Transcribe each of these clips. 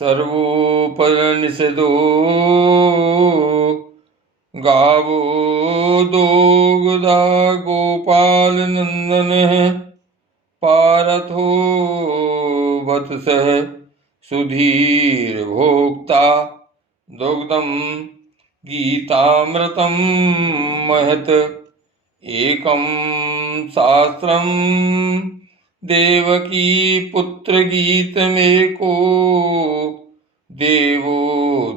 सर्वोपनिषदो गावो दोग्धा गोपालनन्दनः पारथो वत्सः सुधीर्भोक्ता दुग्धं गीतामृतं महत् एकं शास्त्रं देवकी पुत्रगीतमेको देवो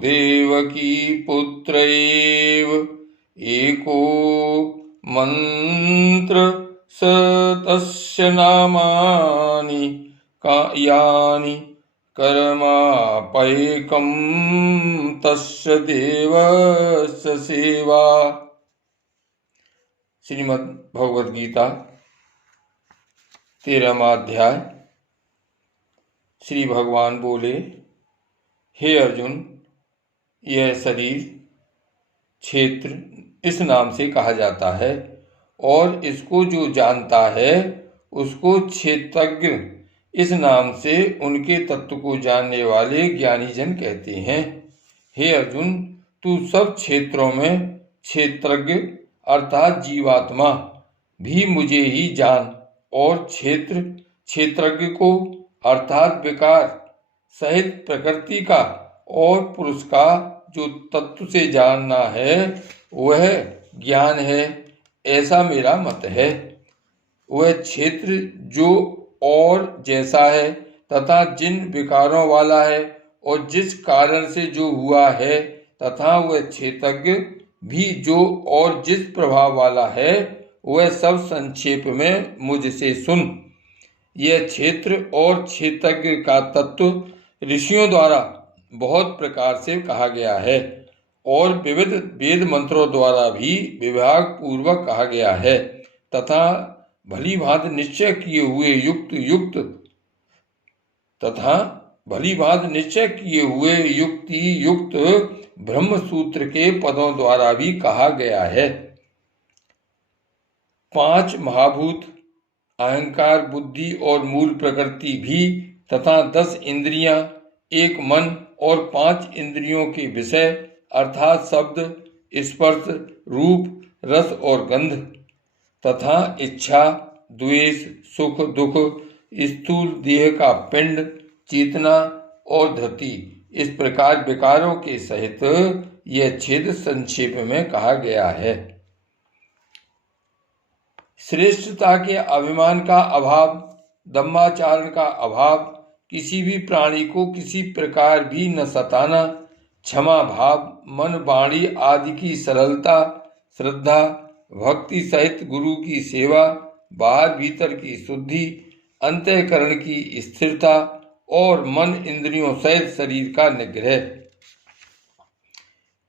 देवकी पुत्र एव एको मंत्र स तस्य नामानि यानि कर्मापैकं तस्य देवस्य सेवा। श्रीमद् भगवद गीता 13वां अध्याय। श्री भगवान बोले, हे अर्जुन, यह शरीर क्षेत्र इस नाम से कहा जाता है और इसको जो जानता है उसको क्षेत्रज्ञ इस नाम से उनके तत्व को जानने वाले ज्ञानी जन कहते हैं। हे अर्जुन, तू सब क्षेत्रों में क्षेत्रज्ञ अर्थात जीवात्मा भी मुझे ही जान और क्षेत्रज्ञ को अर्थात विकार सहित प्रकृति का और पुरुष का जो तत्व से जानना है वह ज्ञान है, ऐसा मेरा मत है। वह क्षेत्र जो और जैसा है तथा जिन विकारों वाला है और जिस कारण से जो हुआ है तथा वह क्षेत्रज्ञ भी जो और जिस प्रभाव वाला है वह सब संक्षेप में मुझसे सुन। यह क्षेत्र और क्षेत्रज्ञ का तत्व ऋषियों द्वारा बहुत प्रकार से कहा गया है और विविध वेद मंत्रों द्वारा भी विभाग पूर्वक कहा गया है तथा भली भांति निश्चय किए हुए युक्ति युक्त ब्रह्म सूत्र के पदों द्वारा भी कहा गया है। 5 महाभूत अहंकार, बुद्धि और मूल प्रकृति भी तथा 10 इंद्रियां, 1 मन और 5 इंद्रियों के विषय अर्थात शब्द, स्पर्श, रूप, रस और गंध तथा इच्छा, द्वेष, सुख, दुख, स्थूल देह का पिंड, चेतना और धृति, इस प्रकार विकारों के सहित यह छेद संक्षेप में कहा गया है। श्रेष्ठता के अभिमान का अभाव, दम्भाचरण का अभाव, किसी भी प्राणी को किसी प्रकार भी न सताना, क्षमा भाव, मन वाणी आदि की सरलता, श्रद्धा, भक्ति सहित गुरु की सेवा, बाहर भीतर की शुद्धि, अंतःकरण की स्थिरता और मन इंद्रियों सहित शरीर का निग्रह,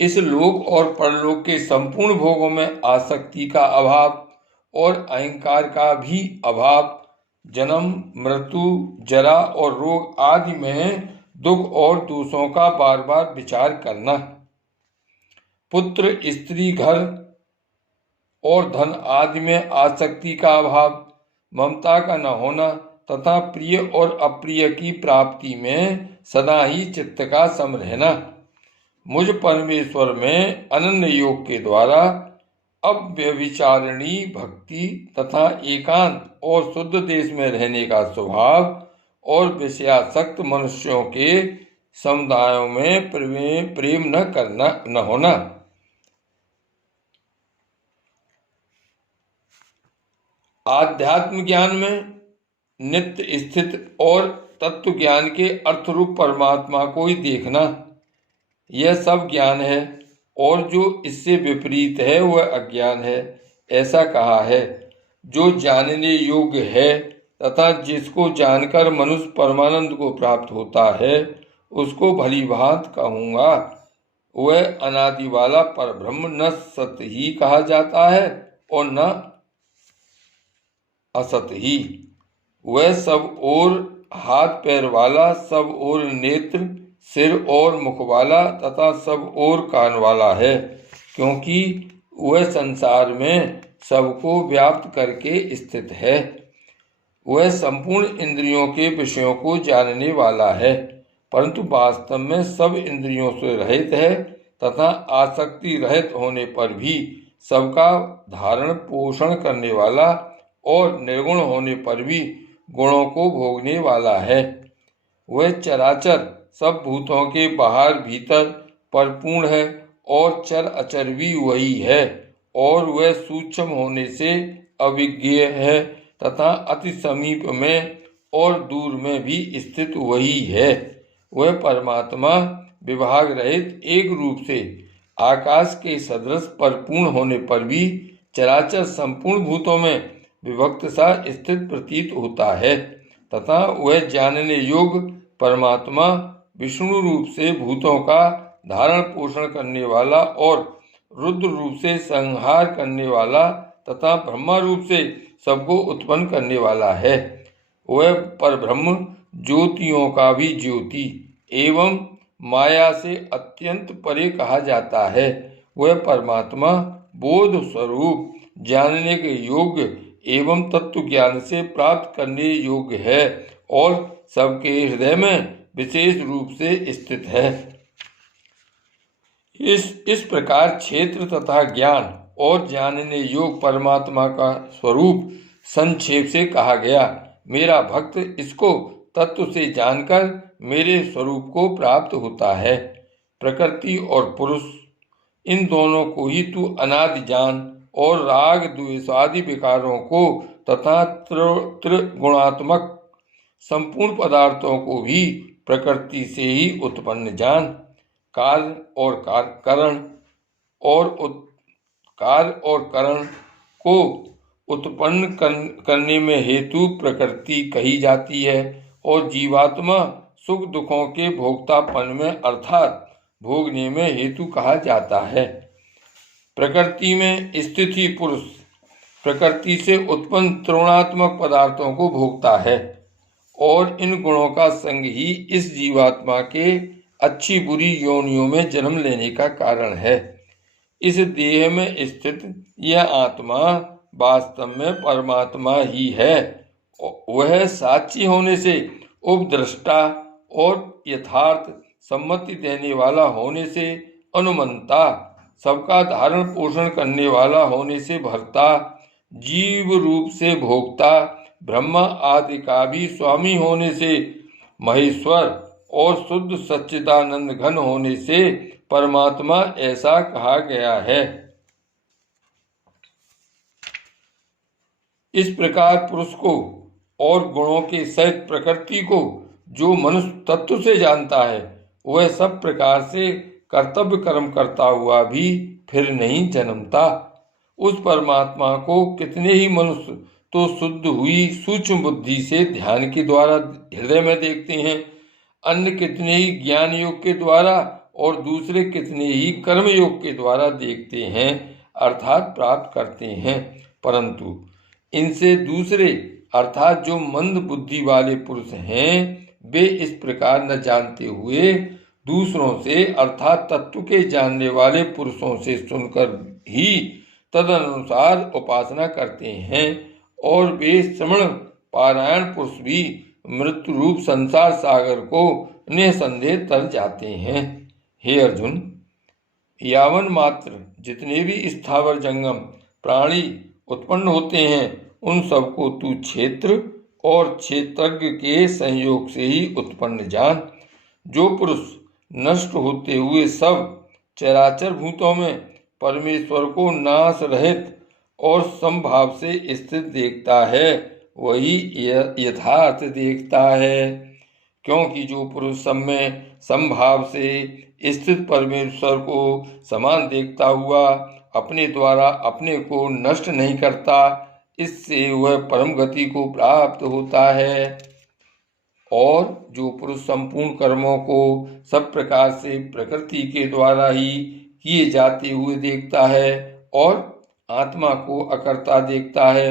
इस लोक और परलोक के संपूर्ण भोगों में आसक्ति का अभाव और अहंकार का भी अभाव, जन्म, मृत्यु, जरा और रोग आदि में दुख और दोषों का बार बार विचार करना, पुत्र, स्त्री, घर और धन आदि में आसक्ति का अभाव, ममता का न होना तथा प्रिय और अप्रिय की प्राप्ति में सदा ही चित्त का सम रहना, मुझ परमेश्वर में अनन्य योग के द्वारा अव्यभिचारिणी भक्ति तथा एकांत और शुद्ध देश में रहने का स्वभाव और विषयासक्त मनुष्यों के समुदायों में प्रेम न होना, आध्यात्म ज्ञान में नित्य स्थित और तत्व ज्ञान के अर्थरूप परमात्मा को ही देखना, यह सब ज्ञान है और जो इससे विपरीत है वह अज्ञान है, ऐसा कहा है। जो जानने योग्य है तथा जिसको जानकर मनुष्य परमानंद को प्राप्त होता है उसको भली भांति कहूँगा। वह अनादि वाला परब्रह्म न सत्य ही कहा जाता है और न असत ही। वह सब ओर हाथ पैर वाला, सब ओर नेत्र, सिर और मुख वाला तथा सब ओर कान वाला है, क्योंकि वह संसार में सबको व्याप्त करके स्थित है। वह संपूर्ण इंद्रियों के विषयों को जानने वाला है। परंतु वास्तव में सब इंद्रियों से रहित है तथा आसक्ति रहित होने पर भी सबका धारण पोषण करने वाला और निर्गुण होने पर भी गुणों को भोगने वाला है। वह चराचर सब भूतों के बाहर भीतर परिपूर्ण है और चर अचर भी वही है, और वह सूक्ष्म होने से अविज्ञेय है तथा अति समीप में और दूर में भी स्थित वही है। वह परमात्मा विभाग रहित एक रूप से आकाश के सदृश परिपूर्ण होने पर भी चराचर संपूर्ण भूतों में विभक्त सा स्थित प्रतीत होता है तथा वह जानने योग्य परमात्मा विष्णु रूप से भूतों का धारण पोषण करने वाला और रुद्र रूप से संहार करने वाला तथा ब्रह्मा रूप से सबको उत्पन्न करने वाला है। वह परब्रह्म ज्योतियों का भी ज्योति एवं माया से अत्यंत परे कहा जाता है। वह परमात्मा बोध स्वरूप जानने के योग्य एवं तत्व ज्ञान से प्राप्त करने योग्य है और सबके हृदय में विशेष रूप से स्थित है। इस प्रकार क्षेत्र तथा ज्ञान और जानने योग्य परमात्मा का स्वरूप संक्षेप से कहा गया। मेरा भक्त इसको तत्व से जानकर मेरे स्वरूप को प्राप्त होता है। प्रकृति और पुरुष इन दोनों को ही तू अनादि जान और राग द्वेष आदि विकारों को तथा त्रिगुणात्मक संपूर्ण पदार्थों को भी प्रकृति से ही उत्पन्न जान। कार्य और करण को उत्पन्न करने में हेतु प्रकृति कही जाती है और जीवात्मा सुख दुखों के भोक्तापन में अर्थात भोगने में हेतु कहा जाता है। प्रकृति में स्थित ही पुरुष प्रकृति से उत्पन्न त्रिगुणात्मक पदार्थों को भोगता है और इन गुणों का संग ही इस जीवात्मा के अच्छी बुरी योनियों में जन्म लेने का कारण है। इस देह में स्थित यह आत्मा वास्तव में परमात्मा ही है। वह साक्षी होने से उपद्रष्टा और यथार्थ सम्मति देने वाला होने से अनुमंता, सबका धारण पोषण करने वाला होने से भर्ता, जीव रूप से भोक्ता, ब्रह्मा आदि का भी स्वामी होने से महेश्वर और शुद्ध सच्चिदानंद घन होने से परमात्मा ऐसा कहा गया है। इस प्रकार पुरुष को और गुणों के सहित प्रकृति को जो मनुष्य तत्व से जानता है वह सब प्रकार से कर्तव्य कर्म करता हुआ भी फिर नहीं जन्मता। उस परमात्मा को कितने ही मनुष्य तो शुद्ध हुई सूक्ष्म बुद्धि से ध्यान के द्वारा हृदय में देखते हैं, अन्य कितने ही ज्ञान योग के द्वारा और दूसरे कितने ही कर्म योग के द्वारा देखते हैं अर्थात प्राप्त करते हैं। परंतु इनसे दूसरे अर्थात जो मंद बुद्धि वाले पुरुष हैं वे इस प्रकार न जानते हुए दूसरों से अर्थात तत्व के जानने वाले पुरुषों से सुनकर ही तदनुसार उपासना करते हैं और वे श्रवण पारायण पुरुष भी मृत्यु रूप संसार सागर को निसंदेह तर जाते हैं। हे अर्जुन, यावन मात्र जितने भी स्थावर जंगम प्राणी उत्पन्न होते हैं उन सबको तू क्षेत्र और क्षेत्रज्ञ के संयोग से ही उत्पन्न जान। जो पुरुष नष्ट होते हुए सब चराचर भूतों में परमेश्वर को नाश रहित और समभाव से स्थित देखता है वही यथार्थ देखता है, क्योंकि जो पुरुष सब में समभाव से स्थित परमेश्वर को समान देखता हुआ अपने द्वारा अपने को नष्ट नहीं करता, इससे वह परम गति को प्राप्त होता है। और जो पुरुष संपूर्ण कर्मों को सब प्रकार से प्रकृति के द्वारा ही किए जाते हुए देखता है और आत्मा को अकर्ता देखता है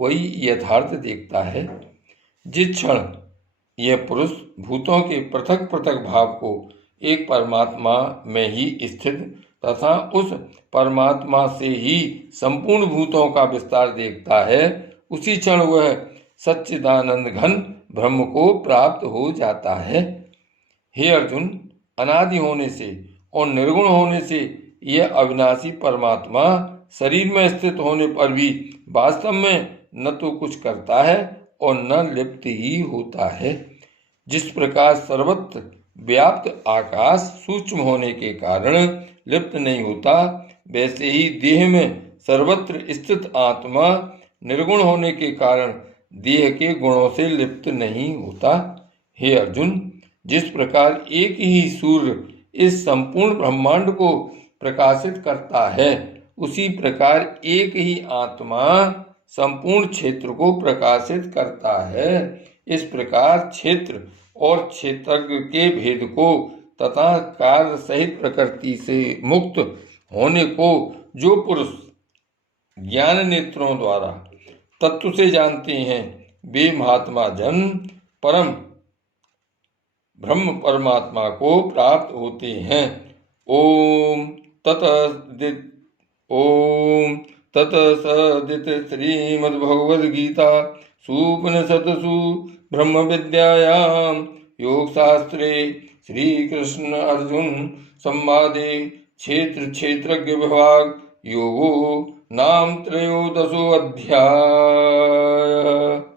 वही यथार्थ देखता है। जिस क्षण यह पुरुष भूतों के पृथक पृथक भाव को एक परमात्मा में ही स्थित तथा उस परमात्मा से ही संपूर्ण भूतों का विस्तार देखता है, उसी क्षण वह सच्चिदानंद घन ब्रह्म को प्राप्त हो जाता है। हे अर्जुन, अनादि होने से और निर्गुण होने से यह अविनाशी परमात्मा शरीर में स्थित होने पर भी वास्तव में न तो कुछ करता है और न लिप्त ही होता है। जिस प्रकार सर्वत्र व्याप्त आकाश सूक्ष्म होने के कारण लिप्त नहीं होता, वैसे ही देह में सर्वत्र स्थित आत्मा निर्गुण होने के कारण देह के गुणों से लिप्त नहीं होता। हे अर्जुन, जिस प्रकार एक ही सूर्य इस संपूर्ण ब्रह्मांड को प्रकाशित करता है, उसी प्रकार एक ही आत्मा संपूर्ण क्षेत्र को प्रकाशित करता है। इस प्रकार क्षेत्र और क्षेत्रज्ञ के भेद को तथा कार्य सहित प्रकृति से मुक्त होने को जो पुरुष ज्ञान नेत्रों द्वारा तत्व से जानते हैं, वे महात्मा जन परम ब्रह्म परमात्मा को प्राप्त होते हैं। ओम तत्सदिति श्रीमद्भगवद्गीता सूपनिषत्सु ब्रह्म विद्यायां योगशास्त्रे श्री कृष्ण अर्जुन संवादे क्षेत्र क्षेत्रज्ञ विभाग योगो नाम त्रयोदशो अध्याय।